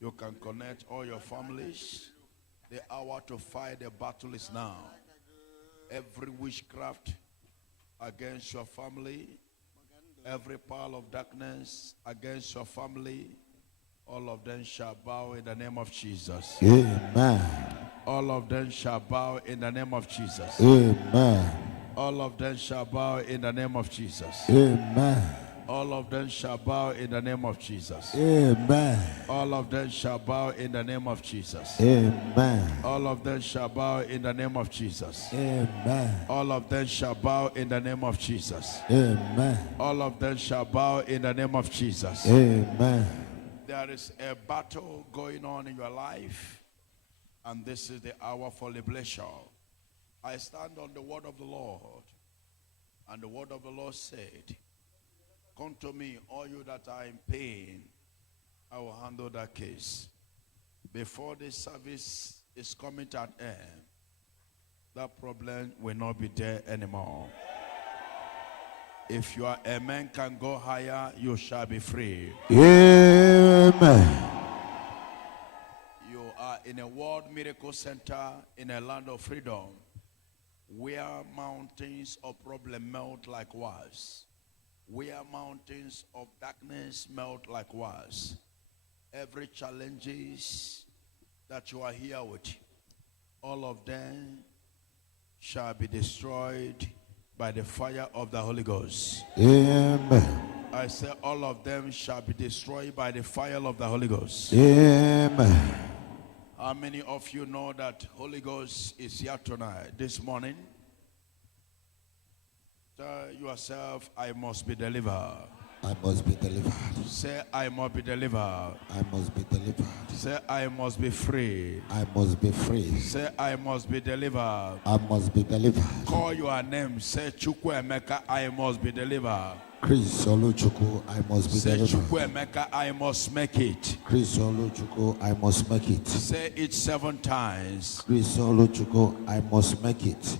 You can connect all your families. The hour to fight the battle is now. Every witchcraft against your family, every power of darkness against your family, all of them shall bow in the name of Jesus. Amen. All of them shall bow in the name of Jesus. Amen. All of them shall bow in the name of Jesus. Amen. All of them shall bow in the name of Jesus. Amen. All of them shall bow in the name of Jesus. Amen. All of them shall bow in the name of Jesus. Amen. All of them shall bow in the name of Jesus. Amen. All of them shall bow in the name of Jesus. Amen. There is a battle going on in your life, and this is the hour for liberation. I stand on the word of the Lord, and the word of the Lord said, "Come to me, all you that are in pain, I will handle that case." Before this service is coming to an end, that problem will not be there anymore. If your amen can go higher, you shall be free. Amen. You are in a world miracle center in a land of freedom, where mountains of problem melt like wax, where mountains of darkness melt like wax. Every challenges that you are here with, all of them shall be destroyed by the fire of the Holy Ghost. Amen. I say all of them shall be destroyed by the fire of the Holy Ghost. Amen. How many of you know that Holy Ghost is here tonight, this morning? Tell yourself, I must be delivered. I must be delivered. Say, I must be delivered. I must be delivered. Say, I must be free. I must be free. Say, I must be delivered. I must be delivered. Call your name. Say, Chukwu Emeka, I must be delivered. Chris Oluchuku, I must be Say, delivered. Chukwu Emeka, I must make it. Chris Oluchuku, I must make it. Say it 7 times. Chris Oluchuku, I must make it.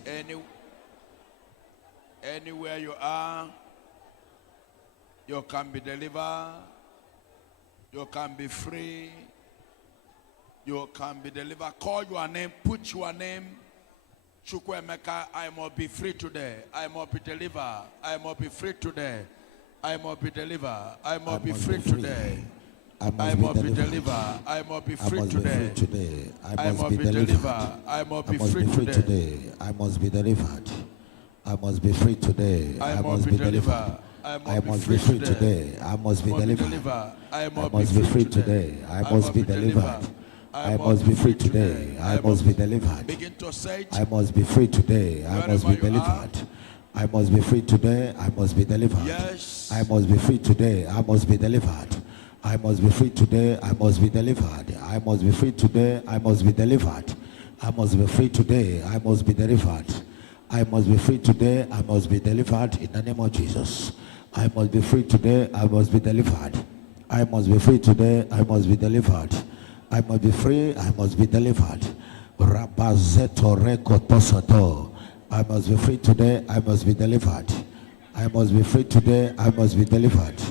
Anywhere you are, you can be delivered. You can be free. You can be delivered. Call your name. Put your name. Chukwu Emeka, I must be free today. I must be delivered. I must be free today. I must be delivered. I must be free today. I must be delivered. I must be free today. I must be delivered. I must be free today. I must be delivered. I must be free today. I must be delivered. I must be free today. I must be delivered. I must be free today. I must be delivered. I must be free today. I must be delivered. Begin to say it. I must be free today. I must be delivered. I must be free today. I must be delivered. Yes. I must be free today. I must be delivered. I must be free today. I must be delivered. I must be free today. I must be delivered. I must be free today. I must be delivered. I must be free today. I must be delivered in the name of Jesus. I must be free today. I must be delivered. I must be free today. I must be delivered. I must be free. I must be delivered. Rabazeto rekotosato. I must be free today. I must be delivered. I must be free today. I must be delivered.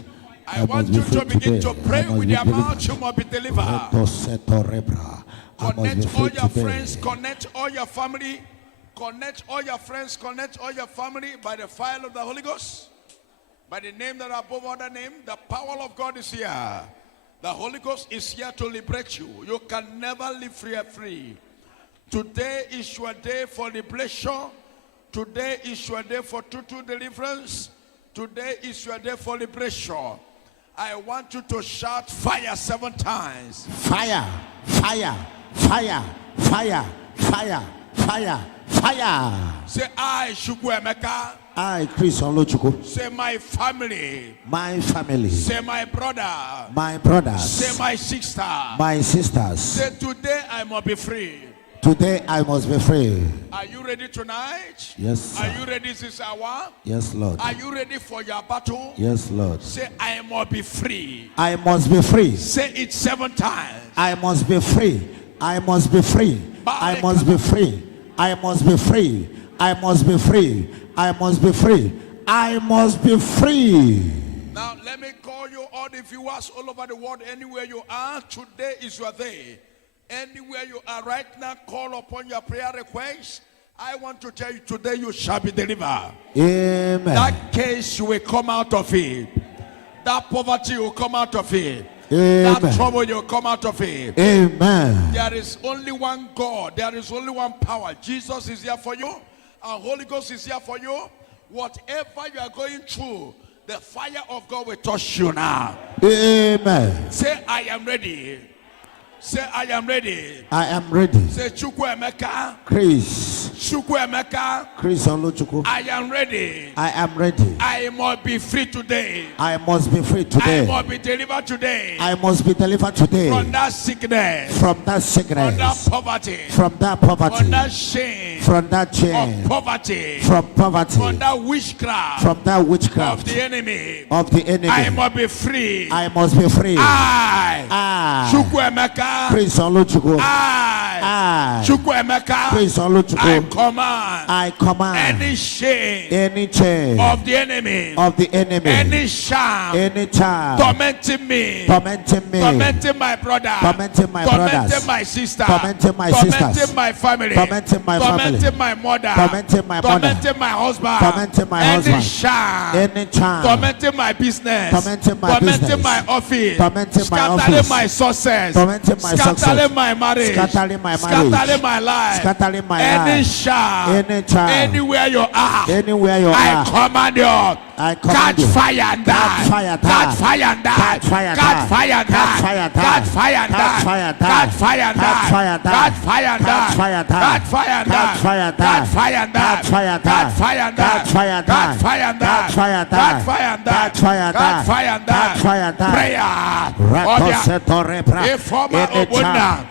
I want you to begin to pray with your mouth. You must be delivered. Connect all your friends. Connect all your family. Connect all your friends. Connect all your family by the fire of the Holy Ghost. By the name that above other name, the power of God is here. The Holy Ghost is here to liberate you. You can never live free. Today is your day for liberation. Today is your day for total deliverance. Today is your day for liberation. I want you to shout fire 7 times. Fire, fire, fire, fire, fire, fire, fire. Say, I, Chukwu Emeka. I, Chris Oluchuku. Say, my family. My family. Say, my brother. My brothers. Say, my sister. My sisters. Say, today I must be free. Today I must be free. Are you ready tonight? Yes, sir. Are you ready this hour? Yes, Lord. Are you ready for your battle? Yes, Lord. Say, I must be free. I must be free. Say it 7 times. I must be free. I must be free. I must be free. I must be free. I must be free. I must be free. I must be free. Now, let me call you all the viewers all over the world, anywhere you are. Today is your day. Anywhere you are right now, call upon your prayer request. I want to tell you today you shall be delivered. Amen. That case, you will come out of it. That poverty, you will come out of it. Amen. That trouble, you will come out of it. Amen. There is only one God. There is only one power. Jesus is here for you. Our Holy Ghost is here for you. Whatever you are going through, the fire of God will touch you now. Amen. Say, I am ready. Say, I am ready. I am ready. Say, Chukwu Emeka. Chris. Chukwu Emeka. Chris Oluchukwu. I am ready. I am ready. I must be free today. I must be free today. I must be delivered today. I must be delivered today. From that sickness. From that sickness. From that poverty. From that poverty. From that shame. From that chain. Of poverty. From poverty. From that witchcraft. From that witchcraft. Of the enemy. Of the enemy. I must be free. I must be free. I. Chukwu Emeka. Chris Oluchukwu. I. Chukwu Emeka. Chris Oluchukwu. I command any shame of the enemy, any shame tormenting me, tormenting my brother, tormenting my sister, tormenting my family, tormenting my mother, tormenting my husband, any shame tormenting my business, tormenting my office, scattering my success, scattering my marriage, scattering my life, any shame. Anywhere you are, I command you. Catch fire and die. Catch fire and die. Catch fire and die. Catch fire and die. Catch fire and die. Catch fire and die. Catch fire and die. Catch fire and die. Catch fire and die. Catch fire and die. Catch fire and die. Catch fire and die. Catch fire and die. Catch fire and die. Prayer. Informer Obuna.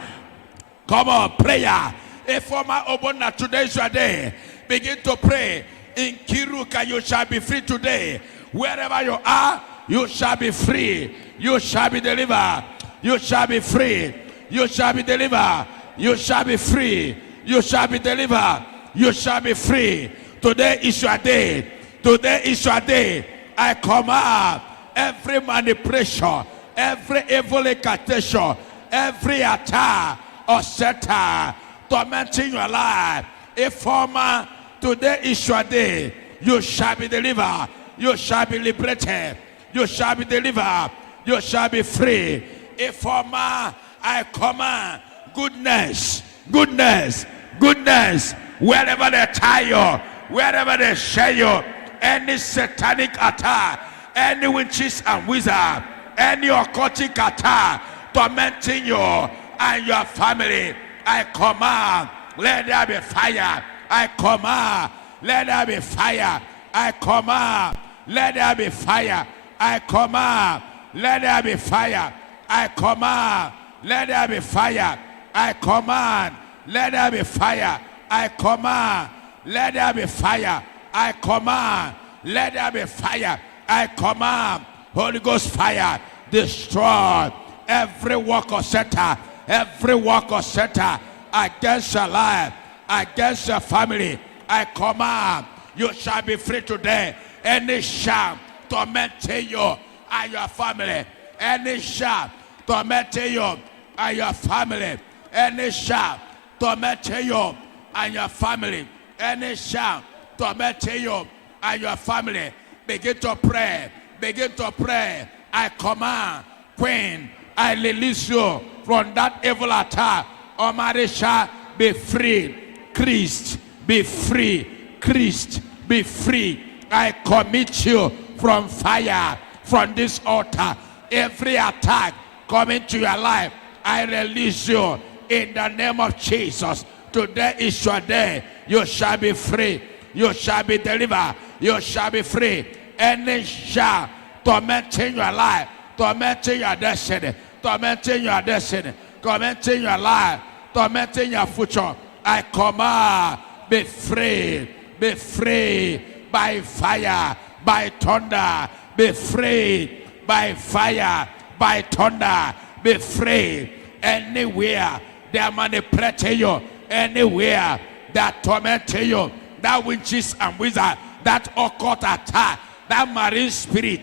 Come on, prayer. A former Obona, today is your day. Begin to pray. In Kiruka, you shall be free today. Wherever you are, you shall be free. You shall be delivered. You shall be free. You shall be delivered. You shall be free. You shall be delivered. You shall be free. Today is your day. Today is your day. I command every manipulation, every evil incantation, every attack or Satan tormenting your life. A former, today is your day. You shall be delivered. You shall be liberated. You shall be delivered. You shall be free. A former, I command goodness, goodness, goodness. Wherever they tie you, wherever they share you, any satanic attack, any witches and wizards, any occultic attack tormenting you and your family, I command, let there be fire. I command, let there be fire. I command, let there be fire. I command, let there be fire. I command, let there be fire. I command, let there be fire. I command, let there be fire. I command, let there be fire. I command, Holy Ghost fire, destroy every work of Satan. Every work of Satan against your life, against your family, I command, you shall be free today. Any sham tormenting you and your family, any sham tormenting you and your family, any sham tormenting you and your family, any sham tormenting you and your family, begin to pray, begin to pray. I command, Queen, I release you from that evil attack. Almighty shall be free. Christ, be free. Christ, be free. I commit you from fire, from this altar. Every attack coming to your life, I release you in the name of Jesus. Today is your day. You shall be free. You shall be delivered. You shall be free. Any shall tormenting your life, tormenting your destiny, tormenting your destiny, tormenting your life, tormenting your future, I command, be free by fire, by thunder, be free by fire, by thunder, be free. Anywhere they are manipulating you, anywhere they are tormenting you, that witches and wizards, that occult attack, that marine spirit,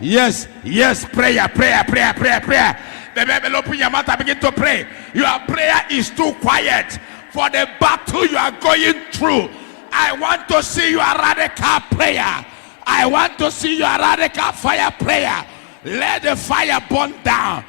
Yes, yes, prayer. Baby, open your mouth and begin to pray. Your prayer is too quiet for the battle you are going through. I want to see your radical prayer. I want to see your radical fire prayer. Let the fire burn down.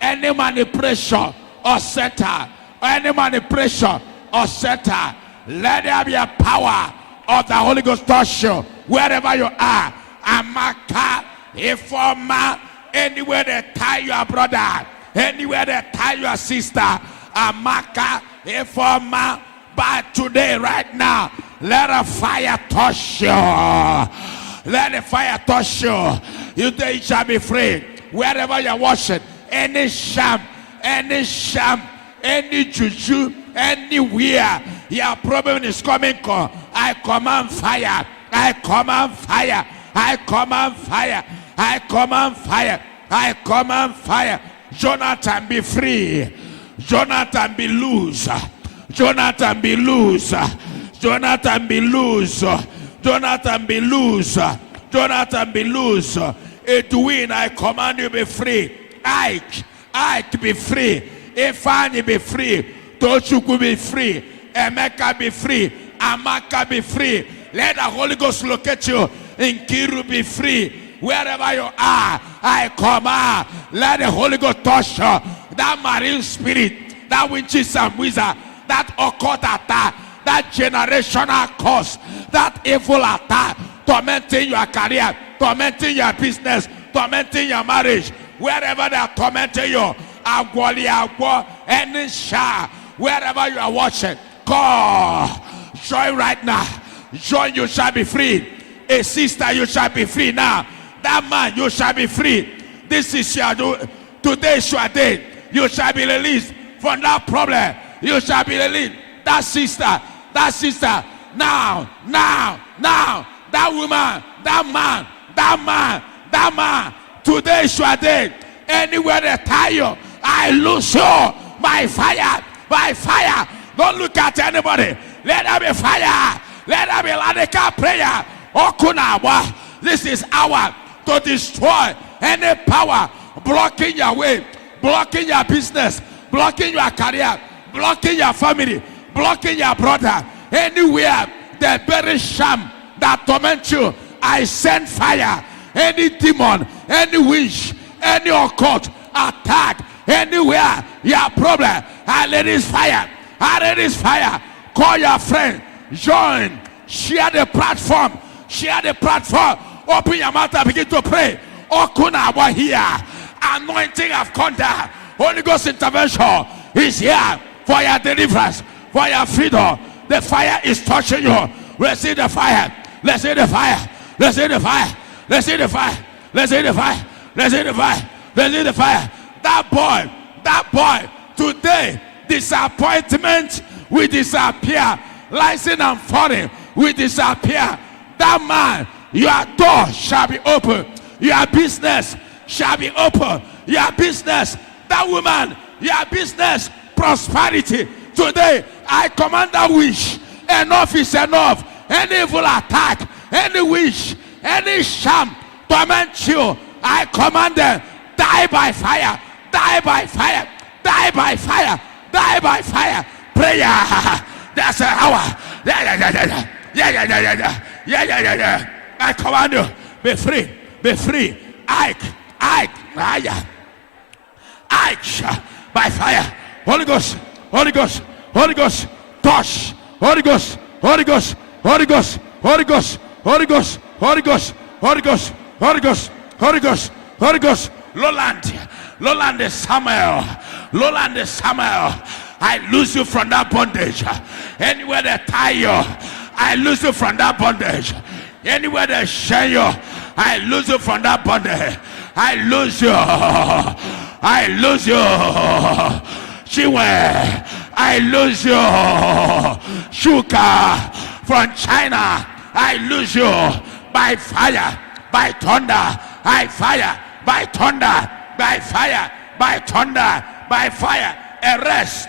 Any manipulation or setter, any manipulation or setter, let there be a power of the Holy Ghost touch you wherever you are. Amaka, informer, anywhere they tie your brother, anywhere they tie your sister, Amaka, informer. But today, right now, let a fire touch you. Let the fire touch you. You shall be free. Wherever you're watching, any sham, any juju, anywhere your problem is coming, I command fire. I command fire. I command fire. I command fire. I command fire. Jonathan, be free. Jonathan, be loose. Jonathan, be loose. Jonathan, be loose. Jonathan, be loose. Jonathan, be loose. Edwin, I command you be free. Ike, be free. Ifani, be free. Tochuku, be free. Emeka, be free. Amaka, be free. Let the Holy Ghost locate you. Nkiru, be free. Wherever you are, I command. Let the Holy Ghost touch you. That marine spirit, that witches and wizard, that occult attack, that generational curse, that evil attack, tormenting your career, tormenting your business, tormenting your marriage, wherever they are tormenting you, any shah, wherever you are watching, call, join right now, join, you shall be free. A sister, you shall be free now. That man, you shall be free. This is your today is your day. You shall be released from that problem. You shall be released. That sister, now, that woman, that man, today is your day. Anywhere they tie you, I lose you by fire. Don't look at anybody. Let there be fire. Let there be radical prayer. Okunawa, this is our to destroy any power blocking your way, blocking your business, blocking your career, blocking your family, blocking your brother. Anywhere they bury sham that torment you, I send fire. Any demon, any witch, any occult attack, anywhere your problem, I release fire. I release fire. Call your friend, join, share the platform. Share the platform. Open your mouth and begin to pray. Okuna here. Anointing of contact. Holy Ghost intervention is here for your deliverance, for your freedom. The fire is touching you. Receive the fire. Receive the fire. Receive the fire. Receive the fire. Receive the fire. Receive the fire. Receive the fire. That boy, today, disappointment will disappear. Rising and falling will disappear. That man, your door shall be open. Your business shall be open. Your business, that woman, your business, prosperity. Today, I command that wish. Enough is enough. Any evil attack, any wish, any sham, torment you. I command them, die by fire, die by fire, die by fire, die by fire. Prayer. That's an hour. Yeah. I command you, be free, be free. Ike, by fire. Holy Ghost, touch. Holy Ghost. Lowland is Samuel. I lose you from that bondage. Anywhere they tie you, I lose you from that bondage. Anywhere they share you, I lose you from that bondage. I lose you. Chiwe, I lose you. Shuka from China, I lose you by fire, by thunder. I fire, by thunder, by fire, by thunder, by fire. Arrest.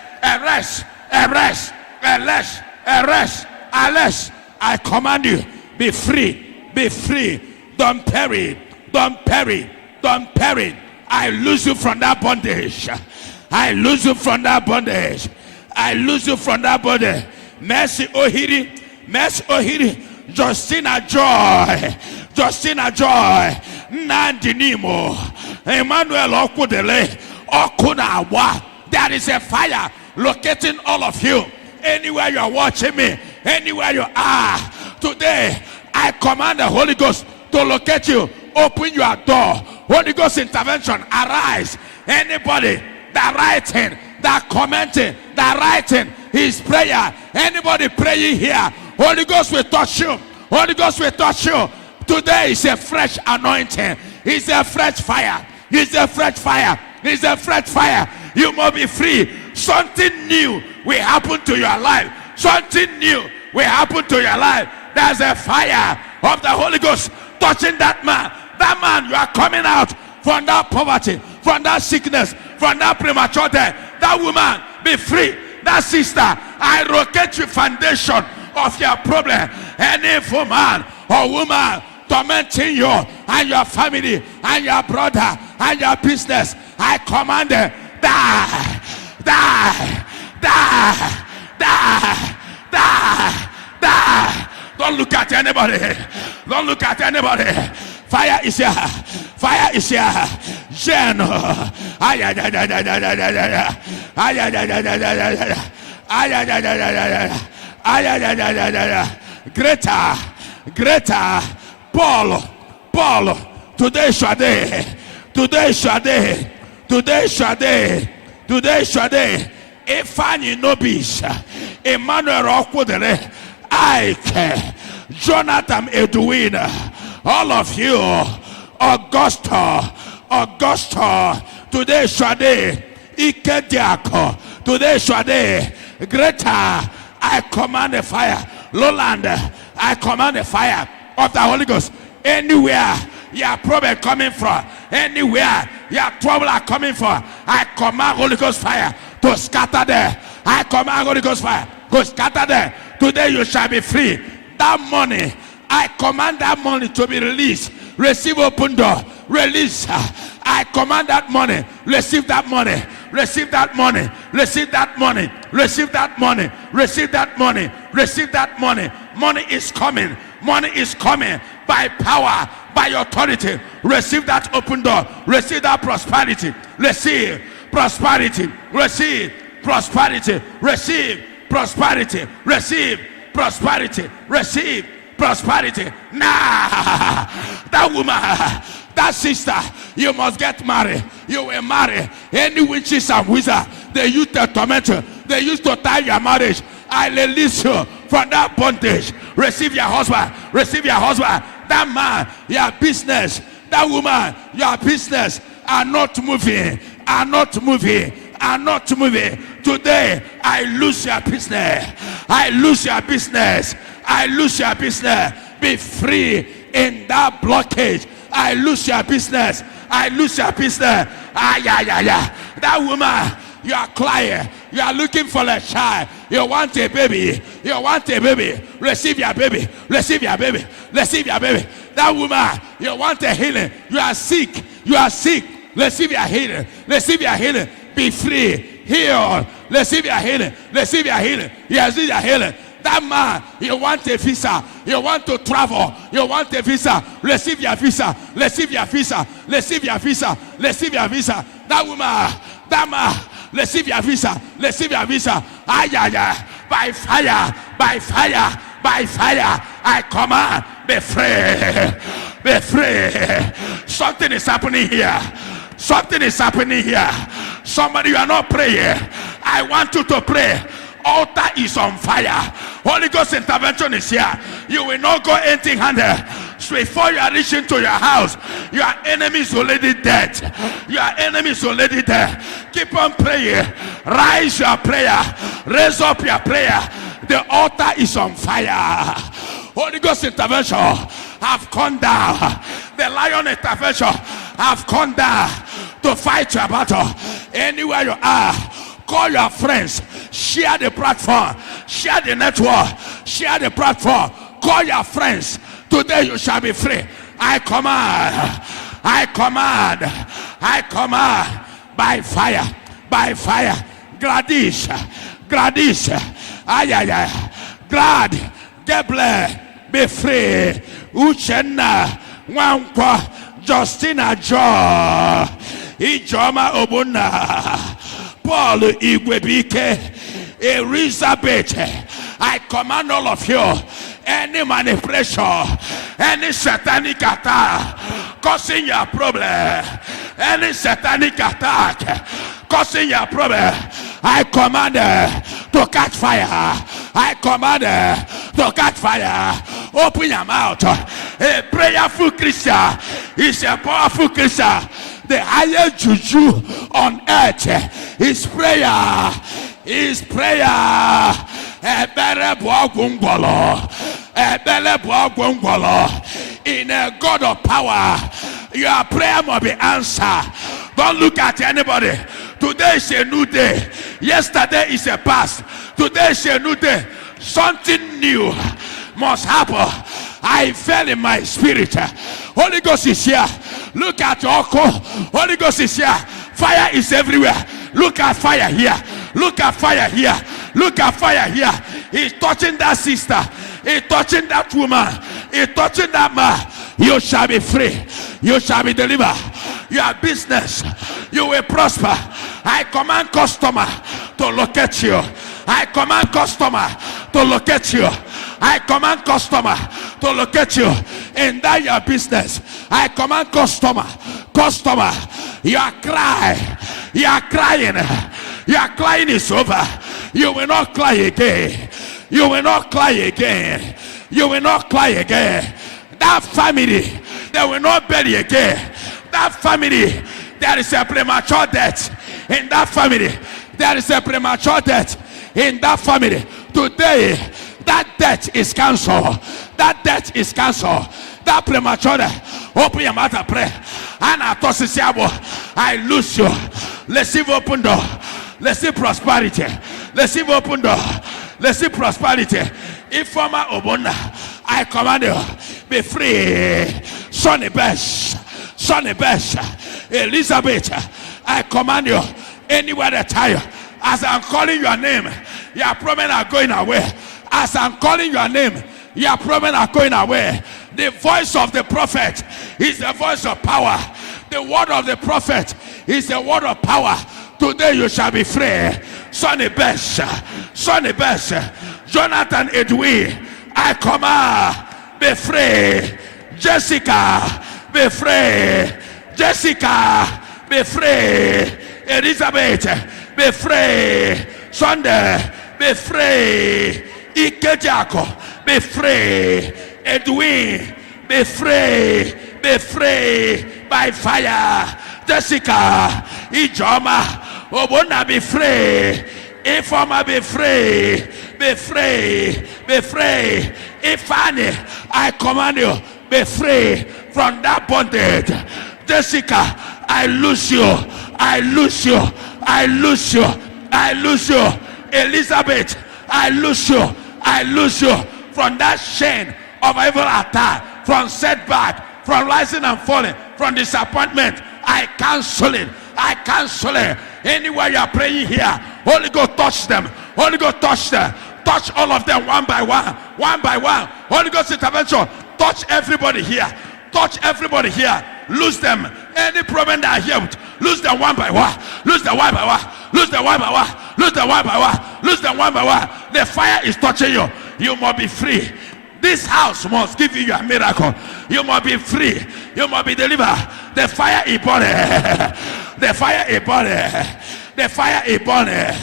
I command you, be free, Be free. Don't perish. Don't perish. Don't perish. I lose you from that bondage. I lose you from that bondage. I lose you from that bondage. Mercy Ohiri. Mercy Ohiri. Justina Joy. Justina Joy. Nandinimo. Emmanuel Okudele. Okunawa. There is a fire locating all of you. Anywhere you are watching me, anywhere you are, today I command the Holy Ghost to locate you. Open your door. Holy Ghost intervention. Arise. Anybody that writing, that commenting, that writing his prayer, anybody praying here, Holy Ghost will touch you. Holy Ghost will touch you. Today is a fresh anointing. It's a fresh fire. It's a fresh fire. It's a fresh fire. You must be free. Something new will happen to your life. Something new will happen to your life. There's a fire of the Holy Ghost touching that man. That man, you are coming out from that poverty, from that sickness, from that premature death. That woman, be free. That sister, I rocket your foundation of your problem. Any man or woman tormenting you and your family and your brother and your business, I command them, die, die, die, die, die, die. Don't look at anybody. Don't look at anybody. Fire is here. Fire is here. Jen. Greater. Greater. Paul. Today Shade. Today Shade. Today Shade. Today Shade. Ifani Nobis. Emmanuel Okudere. Ike. Jonathan Edwin. All of you. Augusta. Today Shade. Ike Diako. Today Shade. Greater. I command the fire. Lowland. I command the fire of the Holy Ghost. Anywhere your problem coming from, anywhere your trouble are coming from, I command Holy Ghost fire to scatter there. I command Holy Ghost fire to scatter there. Today you shall be free. That money, I command that money to be released. Receive open door. Release. I command that money. Receive that money. Receive that money. Receive that money. Receive that money. Receive that money. Receive that money. Money is coming. Money is coming by power, by authority. Receive that open door. Receive that prosperity. Receive prosperity. Receive prosperity. Receive prosperity. Receive prosperity. Receive prosperity. Nah, that woman, that sister, you must get married. You will marry. Any witches and wizards, they used to torment you. They used to tie your marriage. I release you from that bondage. Receive your husband. Receive your husband. That man, your business. That woman, your business are not moving. Are not moving. Are not moving. Today, I lose your business. I lose your business. I lose your business. Be free in that blockage. I lose your business. I lose your business. That woman, you are crying. You are looking for a child. You want a baby. You want a baby. Receive your baby. Receive your baby. Receive your baby. That woman, you want a healing. You are sick. You are sick. Receive your healing. Receive your healing. Be free. Heal. Receive your healing. Receive your healing. Yes, receive your healing. That man, you want a visa. You want to travel. You want a visa. Receive your visa. Receive your visa. Receive your visa. Receive your visa. That woman, that man, receive your visa. Receive your visa. By fire. By fire. By fire. I command. Be free. Be free. Something is happening here. Something is happening here. Somebody, you are not praying. I want you to pray. Altar is on fire. Holy Ghost intervention is here. You will not go empty-handed. So before you are reaching to your house, your enemy is already dead. Your enemy is already dead. Keep on praying. Rise your prayer. Raise up your prayer. The altar is on fire. Holy Ghost intervention have come down. The lion intervention have come down to fight your battle. Anywhere you are, call your friends, share the platform, share the network, share the platform, call your friends, Today you shall be free. I command. I command. I command. By fire. By fire. Gladys. Gladys. Ayaya. Glad. Geble. Be free. Uchenna. Wankwa. Justina Jo. Ijoma Obuna. Paul Igwebike. Elizabeth. I command all of you. Any manipulation, any satanic attack causing your problem, any satanic attack causing your problem, I command to catch fire. I command to catch fire. Open your mouth. A prayerful Christian is a powerful Christian. The highest juju on earth is prayer. Is prayer. In a God of power, your prayer must be answered. Don't look at anybody. Today is a new day. Yesterday is a past. Today is a new day. Something new must happen. I felt in my spirit. Holy Ghost is here. Look at your uncle. Holy Ghost is here. Fire is everywhere. Look at fire here. Look at fire here. Look at fire here. He's touching that sister. He's touching that woman. He's touching that man. You shall be free. You shall be delivered. Your business, you will prosper. I command customer to locate you. I command customer to locate you. I command customer to locate you in that your business. I command customer, you are crying, you are crying, your crying is over. You will not cry again. You will not cry again. You will not cry again. That family, they will not bury again. That family, there is a premature death. In that family, there is a premature death. In that family, today, that death is cancelled. That death is cancelled. That premature death. Open your mouth and pray. And I lose you. Let's see open door. Let's see prosperity. Let's see open door. Let's see prosperity. Informer Obona, I command you, be free. Sonny Besh, Elizabeth, I command you, anywhere that tire. As I'm calling your name, your problems are going away. As I'm calling your name, your problems are going away. The voice of the prophet is the voice of power. The word of the prophet is the word of power. Today you shall be free. Sonny Besh, Jonathan Edwin, I command, be free. Jessica, be free. Jessica, be free. Elizabeth, be free. Sunday, be free. Ikejako, be free. Edwin, be free. Be free by fire. Jessica, Ijoma, Obona, be free. Informer, be free. Be free. Be free. Ifani, I command you, be free from that bondage. Jessica, I lose you. I lose you. I lose you. I lose you. Elizabeth, I lose you. I lose you from that chain of evil attack, from setback, from rising and falling, from disappointment. I cancel it. I cancel it. Anywhere you are praying here, Holy Ghost touch them. Holy Ghost touch them. Touch all of them one by one. One by one. Holy Ghost intervention. Touch everybody here. Touch everybody here. Lose them. Any problem that I hear with, lose them one by one. Lose them one by one. Lose them one by one. Lose them one by one. Lose them one by one. The fire is touching you. You must be free. This house must give you your miracle. You must be free. You must be delivered. The fire is burning. The fire is burning. The fire is burning.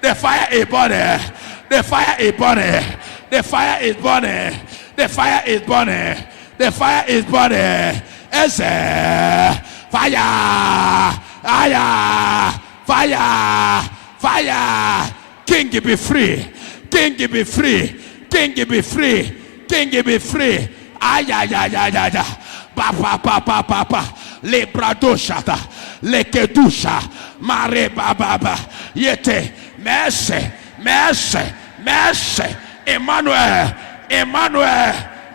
The fire is burning. The fire is burning. The fire is burning. The fire is burning. The fire is burning. Fire. Fire. Fire. Fire. King, be free. King, be free. King, be free. King, be free. Ay. Papa. Le bradoshata. Le kedusha. Mare baba. Yete. Mercy. Emmanuel.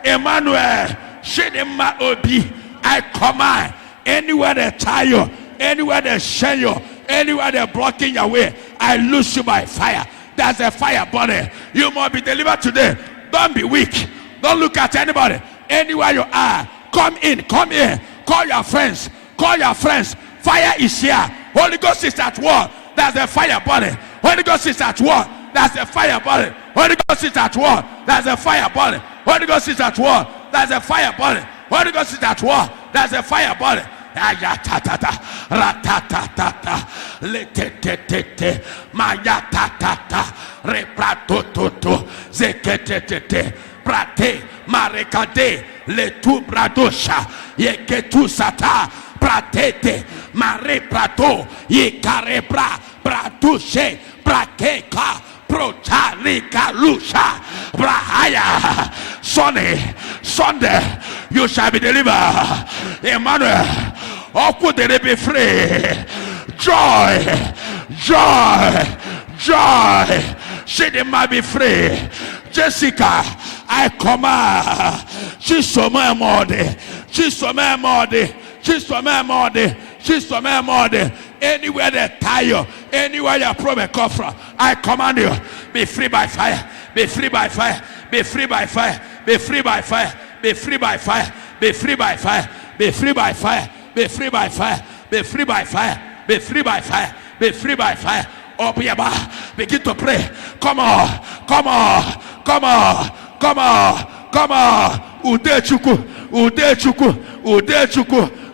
Emmanuel, Shedema Obi, I command anywhere they tie you, anywhere they shame you, anywhere they're blocking your way, I loose you by fire. There's a fire burning. You must be delivered today. Don't be weak. Don't look at anybody. Anywhere you are, come in, come in. Call your friends. Call your friends. Fire is here. Holy Ghost is at war. There's a fire burning. Holy Ghost is at war. There's a fire burning. Holy Ghost is at war. There's a fire burning. Holy Ghost is at war. There's a fire burning. Holy Ghost is at war. There's a fire burning. Ayatatata, ratatata, letetete, mayatatata, repratototo, zeketete, prate, marekade, letu bradosha, yeketu sata, pratete, mare prato, yekarebra, pratushe, prakeka, Prochalika Lusha Brahaya Sunday you shall be delivered. Emmanuel, how could they be free? Joy. She might be free. Jessica, I command. She's from my mother. Anywhere they tie you, anywhere your problem come from, I command you, be free by fire, be free by fire, be free by fire, be free by fire, be free by fire, be free by fire, be free by fire, be free by fire, be free by fire, be free by fire, be free by fire. Open your mouth, begin to pray. Come on.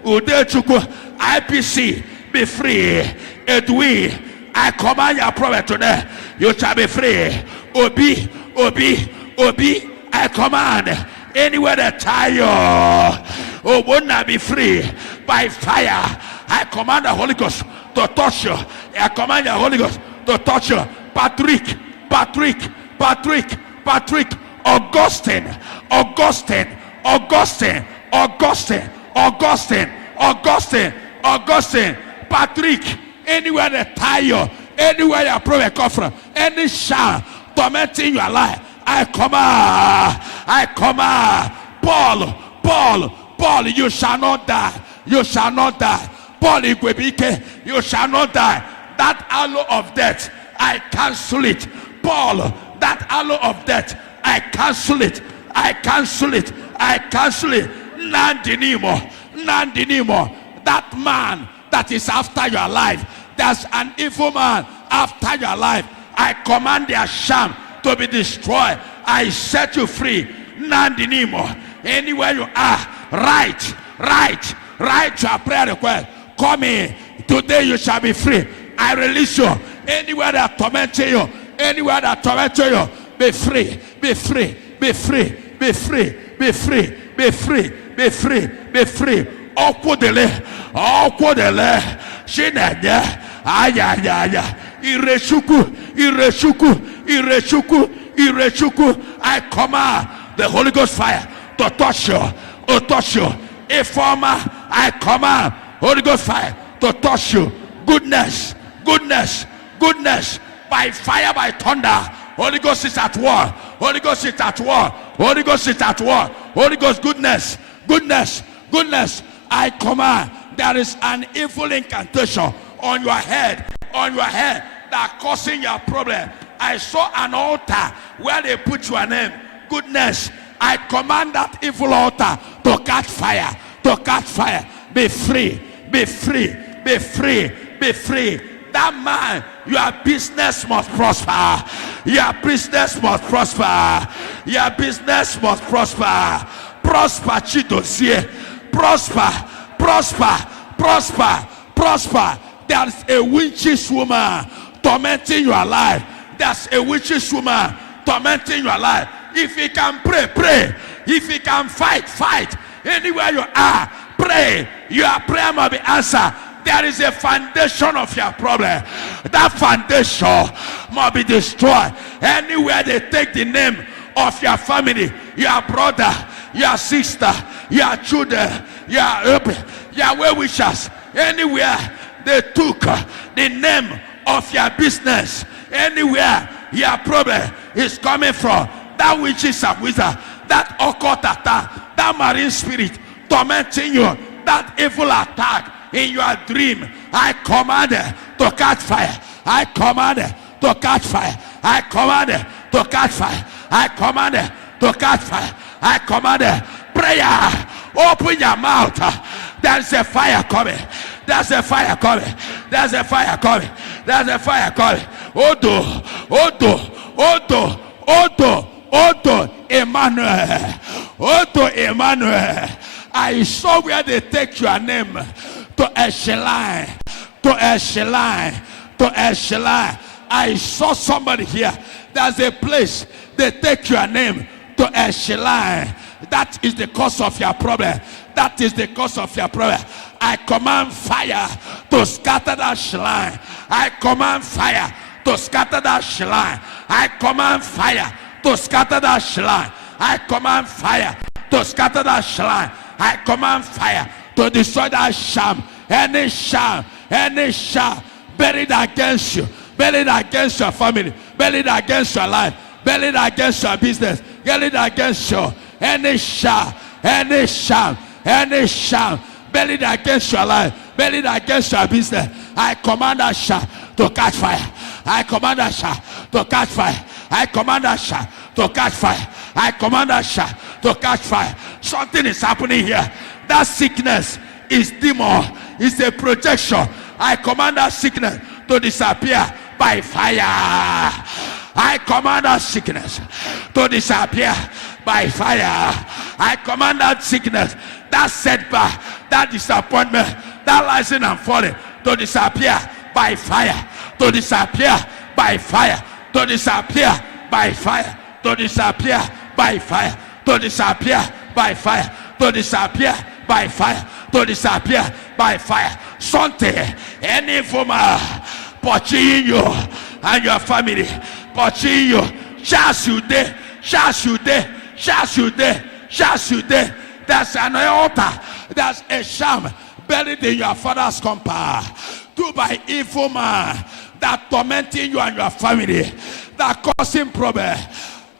Udechukwu, IPC, be free. Edwi, I command your prophet today. You shall be free. Obi, I command. Anywhere that tie you, will not be free by fire. I command the Holy Ghost to touch you. I command the Holy Ghost to touch you. Patrick, Augustine, Patrick, anywhere they tie you, anywhere your problem come from, any sham tormenting your life, I command, Paul, you shall not die. Paul Igwebike, you shall not die. That arrow of death, I cancel it. Paul, that arrow of death, I cancel it. Nandinimo. That man that is after your life, there's an evil man after your life. I command their sham to be destroyed. I set you free. Nandinimo. Anywhere you are, write your prayer request. Come in. Today you shall be free. I release you. Anywhere that tormenting you, be free. Okwodele. Shinanya. Ayaya. Ireshuku. I command the Holy Ghost fire to touch you. Informer, I command Holy Ghost fire to touch you. Goodness. By fire, by thunder. Holy Ghost is at war. Holy Ghost, goodness. I command, there is an evil incantation on your head that causing your problem. I saw an altar where they put your name. Goodness. I command that evil altar to catch fire. Be free. That man, your business must prosper. Prosper, Chidozie. Prosper. There's a witch's woman tormenting your life. If you can pray. If you can fight. Anywhere you are, pray. Your prayer must be answered. There is a foundation of your problem. That foundation must be destroyed. Anywhere they take the name of your family, your brother, your sister, your children, your well-wishers, anywhere they took the name of your business, anywhere your problem is coming from, that which is a wizard, that occult attack, that marine spirit tormenting you, that evil attack in your dream, I command to catch fire. I command to catch fire. I command to catch fire. I command to catch fire. I command prayer. Open your mouth. There's a fire coming. There's a fire coming. There's a fire coming. There's a fire coming. Odo, Odo, Odo, Odo, Odo, Emmanuel. Odo, Emmanuel. I saw where they take your name to a shrine, to a shrine, to a shrine. I saw somebody here. There's a place they take your name to a shrine. That is the cause of your problem. That is the cause of your problem. I command fire to scatter that shrine. I command fire to scatter that shrine. I command fire to scatter that shrine. I command fire to scatter that shrine. I command fire to destroy that sham. Any sham buried against you, buried against your family, buried against your life, buried against your business, buried against you. Any sham buried against your life, buried against your business, I command that sham to catch fire. I command that sham to catch fire. I command that sham to catch fire. I command that sham to catch fire. Something is happening here. That sickness is demon. It's a projection. I command that sickness to disappear by fire. I command that sickness to disappear by fire. I command that sickness, that setback, that disappointment, that rising and falling to disappear by fire. To disappear by fire. To disappear by fire. To disappear by fire. To disappear by fire. To disappear by fire. To disappear by fire. Something, any former pursuing you and your family, pursuing you, shall you there, shall you there, shall you there, shall you there. There's an altar, there's a sham buried in your father's compound, do by evil man that tormenting you and your family, that causing problem,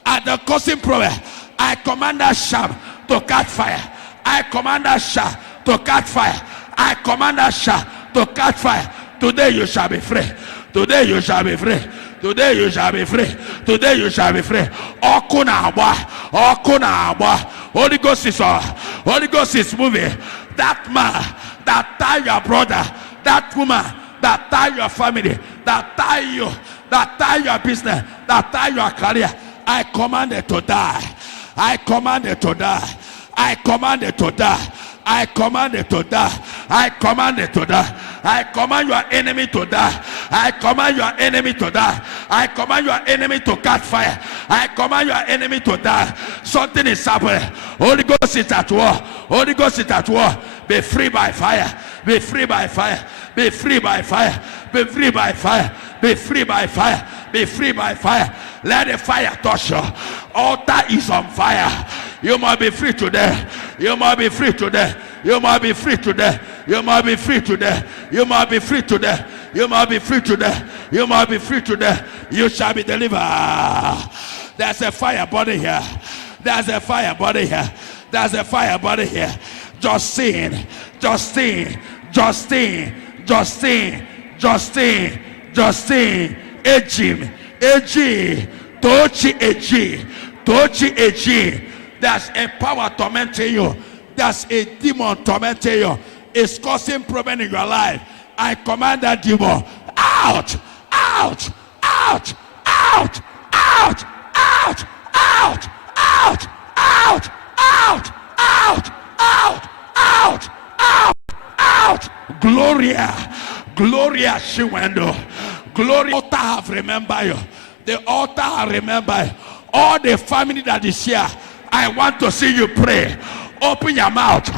and the causing problem. I command that sham to catch fire. I command that sham to catch fire. I command that sham to catch fire. Today you shall be free. Today you shall be free. Today you shall be free. Today you shall be free. Okuna abwa. Okuna abwa. Holy Ghost is moving. That man that tie your brother, that woman that tie your family, that tie you, that tie your business, that tie your career, I command it to die. I command it to die. I command it to die. I command it to die. I command it to die. I command your enemy to die. I command your enemy to die. I command your enemy to catch fire. I command your enemy to die. Something is happening. Holy Ghost is at war. Holy Ghost is at war. Be free by fire. Be free by fire. Be free by fire. Be free by fire. Be free by fire. Be free by fire. Let the fire touch you. Altar is on fire. You must be free today. You must be free today. You must be free today. You must be free today. You must be free today. You must be free today. You must be free today. You shall be delivered. There's a fire body here. There's a fire body here. There's a fire body here. Justine, Justine, Justine, Justine, Justine, Justine, Ejim, Eji, Tochi Eji, Tochi Eji. There's a power tormenting you. There's a demon tormenting you. It's causing problem in your life. I command that demon out, out, out, out, out, out, out, out, out, out, out, out, out, out, out. Gloria, Gloria Shiwendo. Gloria, the altar have remembered you. The altar have remembered you. All the family that is here, I want to see you pray. Open your mouth.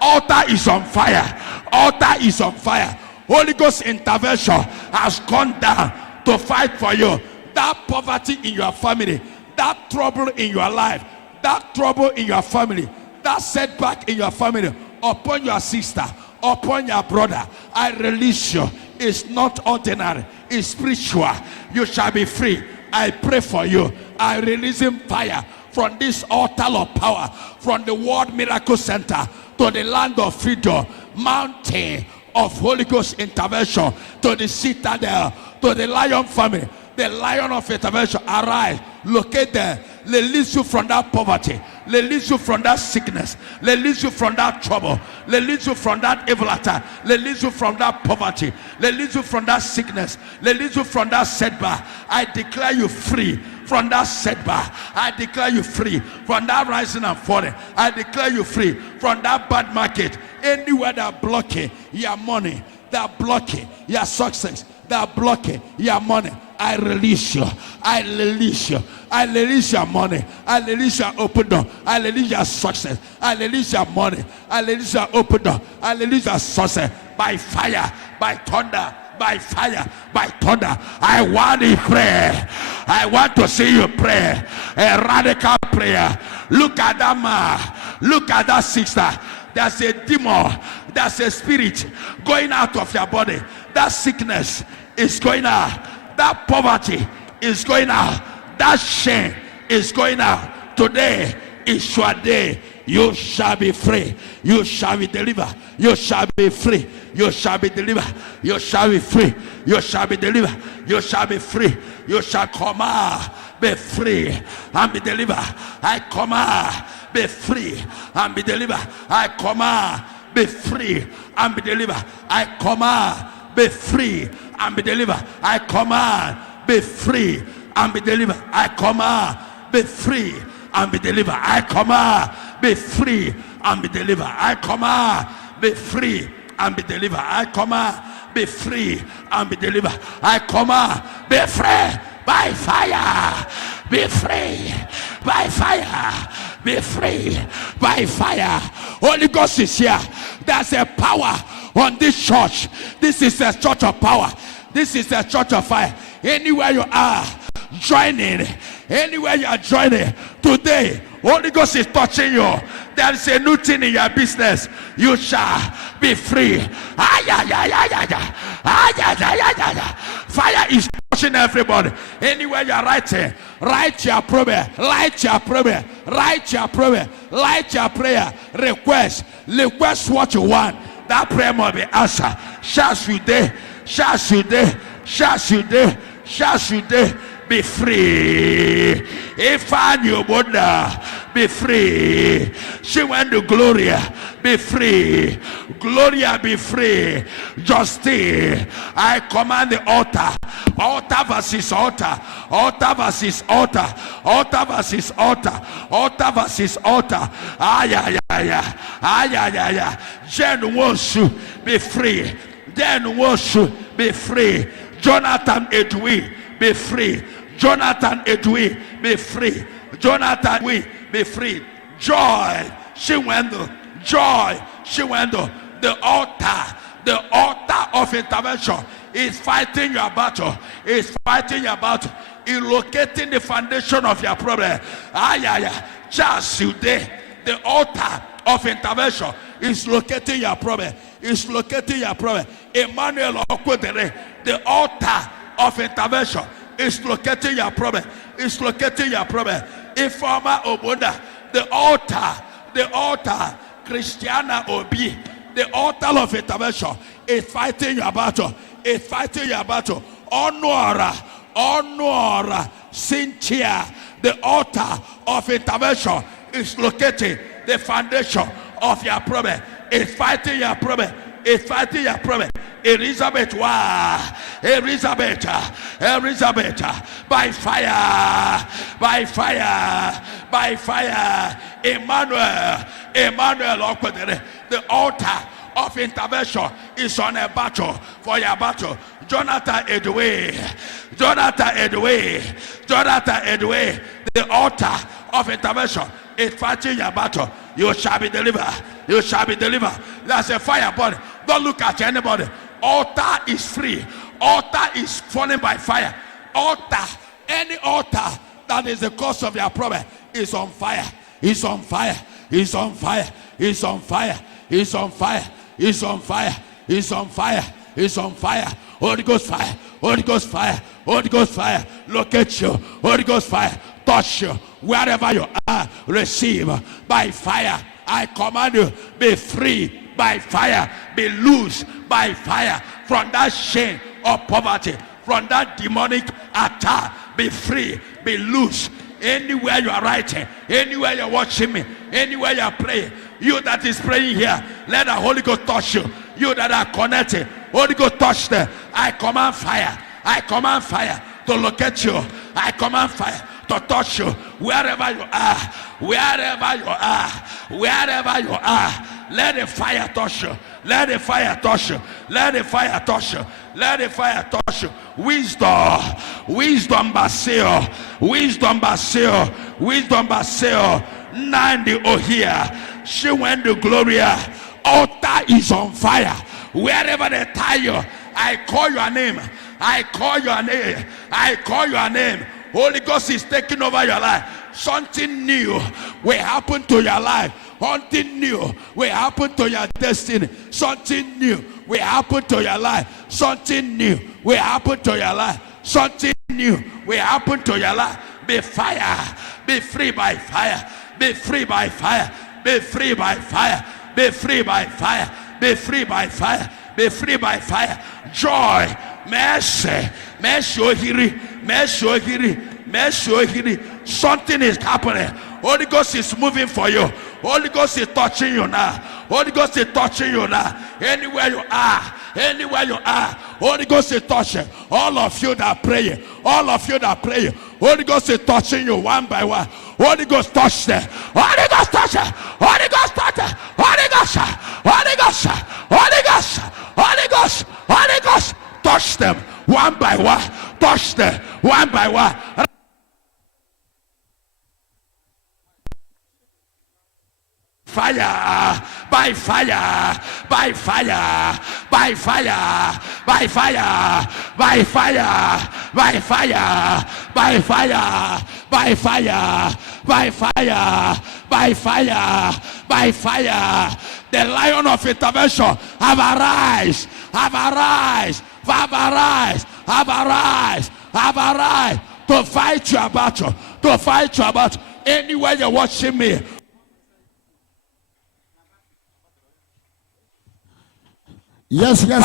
Altar is on fire. Altar is on fire. Holy Ghost intervention has gone down to fight for you. That poverty in your family, that trouble in your life, that trouble in your family, that setback in your family, upon your sister, upon your brother, I release you. It's not ordinary, it's spiritual. You shall be free. I pray for you. I release him fire from this altar of power, from the World Miracle Center to the land of freedom, mountain of Holy Ghost intervention, to the citadel, to the lion family, the lion of intervention. Arise, locate them, release you from that poverty, release you from that sickness, release you from that trouble, release you from that evil attack, release you from that poverty, release you from that sickness, release you from that setback. I declare you free from that setback. I declare you free from that rising and falling. I declare you free from that bad market. Anywhere that blocking your money, that blocking your success, that blocking your money, I release you. I release you. I release your money. I release your open door. I release your success. I release your money. I release your open door. I release your success by fire, by thunder, by fire, by thunder. I want you pray. I want to see you pray. A radical prayer. Look at that man. Look at that sister. There's a demon. There's a spirit going out of your body. That sickness is going out. That poverty is going out. That shame is going out. Today is your day. You shall be free. You shall be delivered. You shall be free. You shall be delivered. You shall be free. You shall be delivered. You shall be free. You shall come out, be free and be delivered. I command, be free and be delivered. I command, be free and be delivered. I command, be free and be delivered. I command, be free and be delivered. I command, be free and be delivered. I command, be free and be delivered. I command, be free and be delivered. I command, be free and be delivered. I command, be free by fire. Be free by fire. Be free by fire. Holy Ghost is here. There's a power on this church. This is a church of power. This is a church of fire. Anywhere you are, join in. Anywhere you are joining today, Holy Ghost is touching you. There is a new thing in your business. You shall be free. Fire is touching everybody. Anywhere you are writing, write your prayer. Write your prayer. Write your prayer. Write your prayer. Request what you want. That prayer must be answered. Shall you day? Shall you day? Shall you day? Shall you day? Be free. If I knew Buddha, be free. She went to Gloria, be free. Gloria, be free. Justice, I command the altar. Altar versus altar. Altar versus altar. Altar versus altar. Altar versus altar. Jen wants to be free. Jen wants to be free. Jonathan Edwi, be free. Jonathan Edwi, be free. Jonathan Edwi, be free. Joy, she went to. Joy, she went to. The altar of intervention is fighting your battle. Is fighting your battle. In locating the foundation of your problem. Just today, the altar of intervention is locating your problem. Is locating your problem. Emmanuel Okwedere, the altar of intervention is locating your problem. Is locating your problem. Informer Oboda, the altar, Christiana Obi, the altar of intervention is fighting your battle. Is fighting your battle. Honor, Cynthia, the altar of intervention is locating the foundation of your problem. Is fighting your problem. Is fighting your problem. Elizabeth, Elizabeth, by fire, by fire, by fire. Emmanuel Okwedere, the altar of intervention is on a battle for your battle. Jonathan Edway, the altar of intervention is fighting your battle. You shall be delivered. You shall be delivered. There's a fire burning. Don't look at anybody. Altar is free. Altar is falling by fire. Altar, any altar that is the cause of your problem is on fire. It's on fire. It's on fire. It's on fire. It's on fire. It's on fire. It's on fire. It's on fire. Holy Ghost fire. Holy Ghost fire. Holy Ghost fire. Locate you. Holy Ghost fire. touch you. Wherever you are, receive by fire. I command you, be free by fire. Be loose by fire from that shame of poverty, from that demonic attack. Be free, be loose. Anywhere you are writing, anywhere you're watching me, anywhere you are praying, you that is praying here, let the Holy Ghost touch you. You that are connected, Holy Ghost touch them. I command fire. I command fire to locate you. I command fire to touch you wherever you are. Wherever you are. Wherever you are. Let the fire touch you. Let the fire touch you. Let the fire touch you. Let the fire touch you. Wisdom. Wisdom basil. Wisdom basil. Wisdom basil. Nandi Ohia. She went to Gloria. Altar is on fire. Wherever they tie you, I call your name. I call your name. I call your name. Holy Ghost is taking over your life. Something new will happen to your life. Something new will happen to your destiny. Something new will happen to your life. Something new will happen to your life. Something new will happen to your life. Be fire. Be free by fire. Be free by fire. Be free by fire. Be free by fire. Be free by fire. Be free by fire. Joy. Mercy. Mercy. Mercy. Mercy. Something is happening. Holy Ghost is moving for you. Holy Ghost is touching you now. Holy Ghost is touching you now. Anywhere you are. Anywhere you are. Holy Ghost is touching. All of you that pray. All of you that pray. Holy Ghost is touching you one by one. Holy Ghost touch them. Holy Ghost touch them. Holy Ghost touch them. Holy Ghost. Holy Ghost. Holy Ghost. Holy Ghost. Holy Ghost. Touch them one by one. Touch them one by one. Fire, by fire, by fire, by fire, by fire, by fire, by fire, by fire, by fire, by fire, by fire, by fire. The lion of intervention have arise, have arise, have arise, have arise, have arise to fight your battle, to fight your battle. Anywhere you're watching me. Yes. Fire,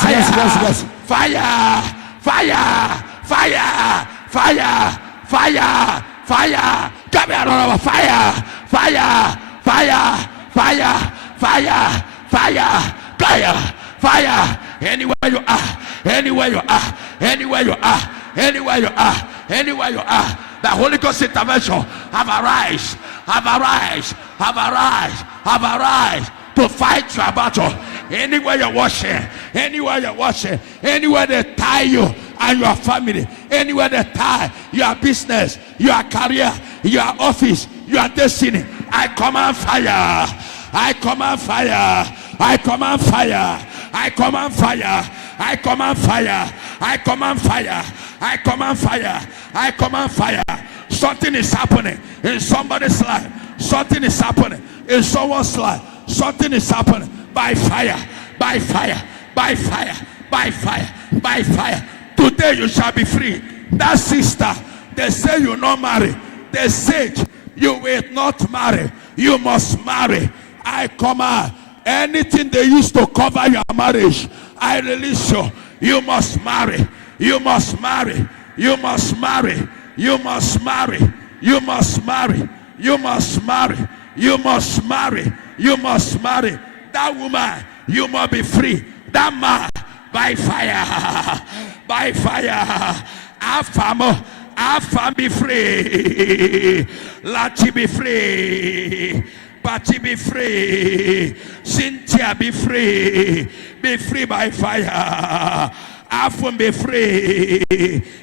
fire, fire, fire, fire, fire, fire. Come here, fire, fire, fire, fire, fire, fire, fire, fire. Anywhere you are, anywhere you are, anywhere you are, anywhere you are, anywhere you are. The Holy Ghost intervention have arise, have arise, have arise, have arise to fight your battle. Anywhere you're watching, anywhere you're watching, anywhere they tie you and your family, anywhere they tie your business, your career, your office, your destiny, I command fire. I command fire. I command fire. I command fire. I command fire. I command fire. I command fire. I command fire. Something is happening in somebody's life. Something is happening in someone's life. Something is happening by fire, by fire, by fire, by fire, by fire. Today you shall be free. That sister, they say you not marry. They said you will not marry. You must marry. I command anything they used to cover your marriage, I release you. You must marry. You must marry. You must marry. You must marry. You must marry. You must marry. You must marry. You must marry. That woman, you must be free. That man, by fire. By fire. Afam be free. Lati be free. Pati be free. Cynthia be free. Be free by fire. Afam be free.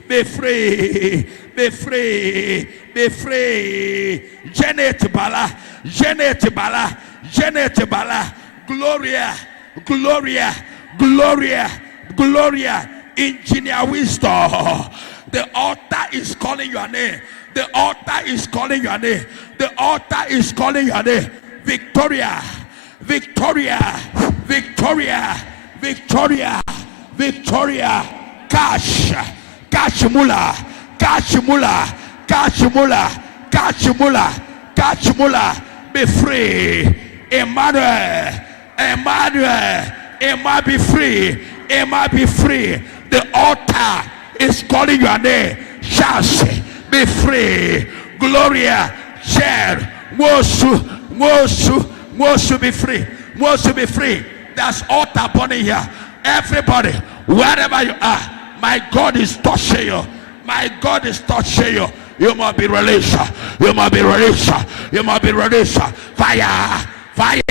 Be free. Be free. Be free. Janet Bala. Janet Bala. Janet Bala. Gloria. Gloria. Gloria. Gloria. Engineer wisdom. The altar is calling your name. The altar is calling your name. The altar is calling your name. Victoria. Victoria. Victoria. Victoria. Victoria. Cash. Cash Mula. Cash Mula. Cash Mula. catch Mula, catch Mula, be free. Emmanuel, Emmanuel, Emma be free, Emma be free. The altar is calling your name. Shout, be free. Gloria, Cher, Wosu be free. Wosu be free. There's altar burning here. Everybody, wherever you are, my God is touching you. My God is touching you. You must be released. You must be released. You must be released. Fire, fire,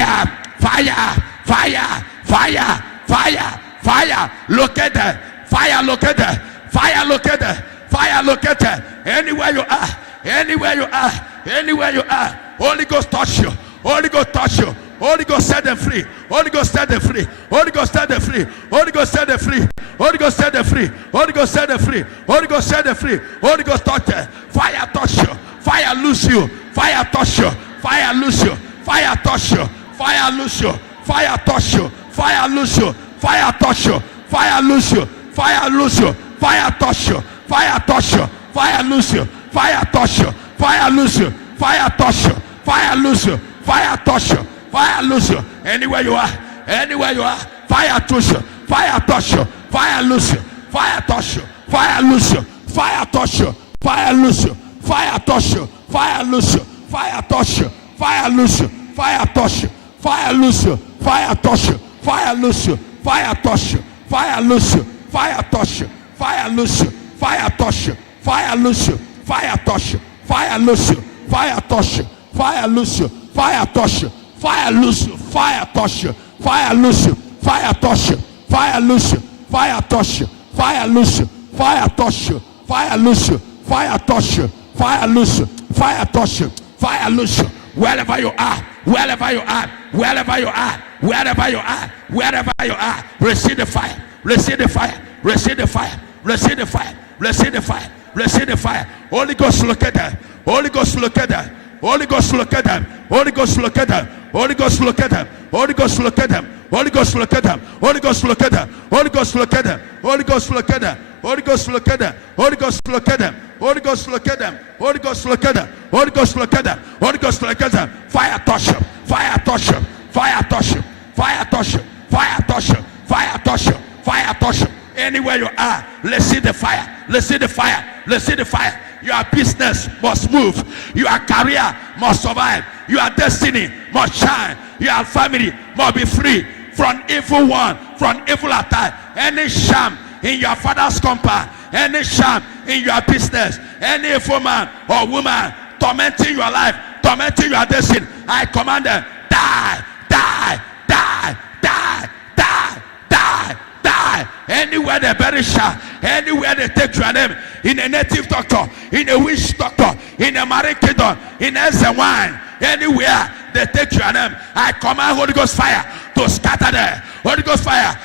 fire, fire, fire, fire, fire. Look at that. Fire, look at that. Fire, look at that. Fire, look at that. Anywhere you are, anywhere you are, anywhere you are. Holy Ghost touch you. Holy Ghost touch you. Holy Ghost set them free. Holy Ghost set them free. Holy Ghost set them free. Holy Ghost set them free. Holy Ghost set them free. Holy Ghost set them free. Holy Ghost set them free. Holy Ghost touch them. Fire touch you. Fire loose you. Fire touch you. Fire loose you. Fire touch you. Fire loose you. Fire touch you. Fire loose you. Fire touch you. Fire loose you. Fire loose you. Fire touch you. Fire touch you. Fire loose you. Fire touch you. Fire loose you. Fire touch you. Fire loose you. Fire touch you. Fire loose you. Anywhere you are. Anywhere you are. Fire touch you. Fire touch you. Fire loose you. Fire touch you. Fire loose you. Fire touch you. Fire loose you. Fire touch you. Fire loose you. Fire touch you. Fire loose you. Fire touch you. Fire loose you. Fire touch you. Fire loose you. Fire touch you. Fire loose you. Fire touch you. Fire loose you. Fire touch you. Fire loose you. Fire touch you. Fire loose you. Fire touch you. Fire loose you. Fire touch you. Fire loose you. Fire touch you. Fire loose you. Fire touch you. Fire loose you. Fire touch you. Fire loose you. Fire touch you. Fire loose you. Fire touch you. Fire loose you. Fire touch you. Fire loose you. Wherever you are, wherever you are, wherever you are, wherever you are, wherever you are, receive the fire. Receive the fire. Receive the fire. Receive the fire. Receive the fire. Receive the fire. Holy Ghost look at them. Holy Ghost look at them. Holy Ghost look at them. Holy Ghost look at them. Holy Ghost look at them. Holy Ghost look at them. Holy Ghost look at them. Holy Ghost look at them. Holy Ghost look at them. Holy Ghost look at them. Holy Ghost look at them. Holy Ghost look at them. Holy Ghost look at them. Holy Ghost look at them. Holy Ghost look at them. Holy Ghost look at them. Fire touch you. Fire touch you. Fire touch you. Fire touch you. Fire touch you. Fire touch you. Fire touch you. Anywhere you are, let's see the fire. Let's see the fire. Let's see the fire. Your business must move. Your career must survive. Your destiny must shine. Your family must be free from evil one, from evil attack. Any sham in your father's compound, any sham in your business, any evil man or woman tormenting your life, tormenting your destiny, I command them, die, die, die, die, die, die, die. Anywhere they bury shall, anywhere they take your name, in a native doctor, in a witch doctor, in a married kingdom, in a wine, anywhere they take your name, I command Holy Ghost fire to scatter them. Holy Ghost fire,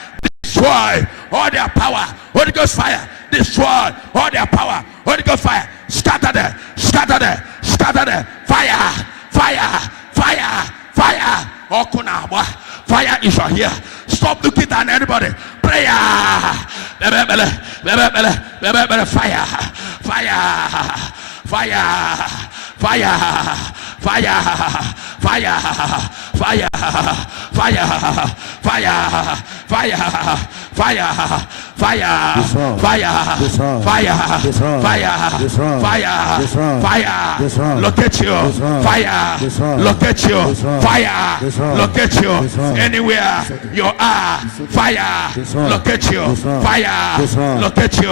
destroy all their power. Holy Ghost fire, destroy all their power. Holy Ghost fire, scatter them, scatter them, scatter them. Fire, fire, fire, fire. Okunabwa. Fire is right here. Stop looking at anybody. Prayer. Fire. Fire. Fire. Fire. Fire. Fire. Fire. Fire. Fire. Fire. Fire. Fire. Fire. Fire. Fire. Fire. Locate you. Fire. Locate you. Fire. Locate you. Anywhere you are. Fire. Locate you. Fire. Locate you.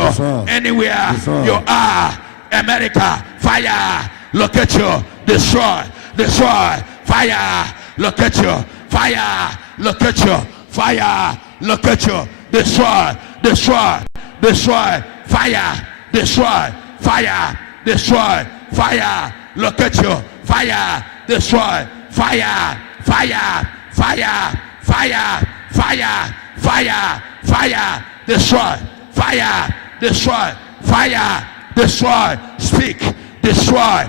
Anywhere you are. America. Fire. Locate you. Destroy. Destroy. Fire. Locate you. Fire. Locate you. Fire. Locate you. Destroy. Destroy. Destroy. Fire. Destroy. Fire. Destroy. Fire. Locate you. Fire. Destroy. Fire. Fire. Fire. Fire. Fire. Fire. Fire. Destroy. Fire. Destroy. Fire. Destroy. Speak. Destroy.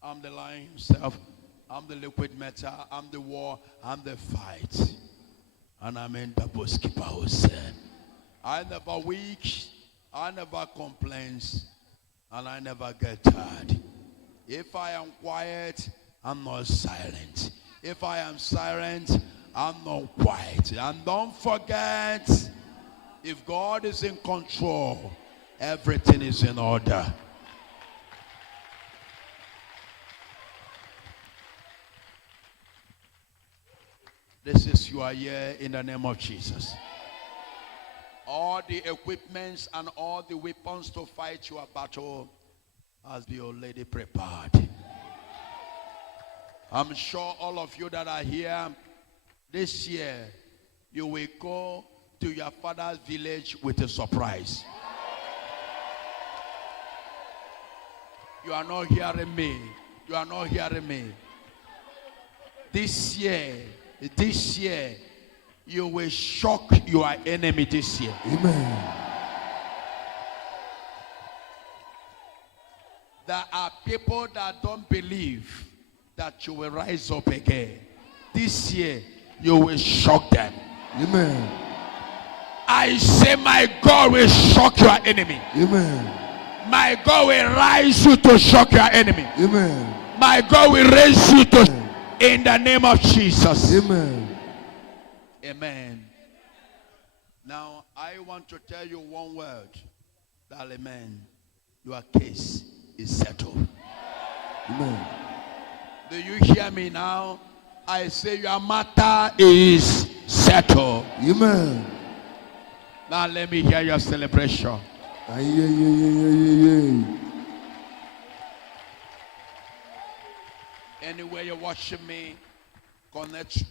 I'm the lion himself. I'm the liquid metal. I'm the war. I'm the fight. And I'm in the bookkeeper who said, I never weak. I never complains. And I never get tired. If I am quiet, I'm not silent. If I am silent, I'm not quiet. And don't forget, if God is in control, everything is in order. This is your year in the name of Jesus. All the equipments and all the weapons to fight your battle has been already prepared. I'm sure all of you that are here this year, you will go to your father's village with a surprise. You are not hearing me. You are not hearing me. This year, you will shock your enemy this year. Amen. There are people that don't believe that you will rise up again. This year, you will shock them. Amen. I say my God will shock your enemy. Amen. My God will rise you to shock your enemy. Amen. My God will raise you to in the name of Jesus. Amen. Amen. Now, I want to tell you one word. That amen. Your case is settled. Amen. Do you hear me now? I say your matter is settled. Amen. Now let me hear your celebration. Anywhere you're watching me, connect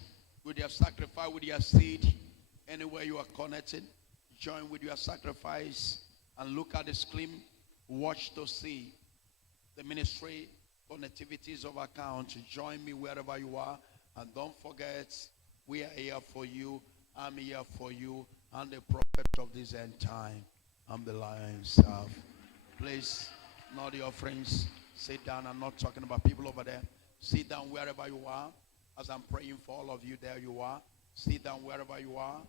with your sacrifice, with your seed. Anywhere you are connected, join with your sacrifice and look at the screen. Watch to see the ministry connectivities of account. Join me wherever you are. And don't forget, we are here for you. I'm here for you. I'm the prophet of this end time. I'm the lion himself. Please, not the offerings. Sit down. I'm not talking about people over there. Sit down wherever you are. As I'm praying for all of you, there you are. Sit down wherever you are.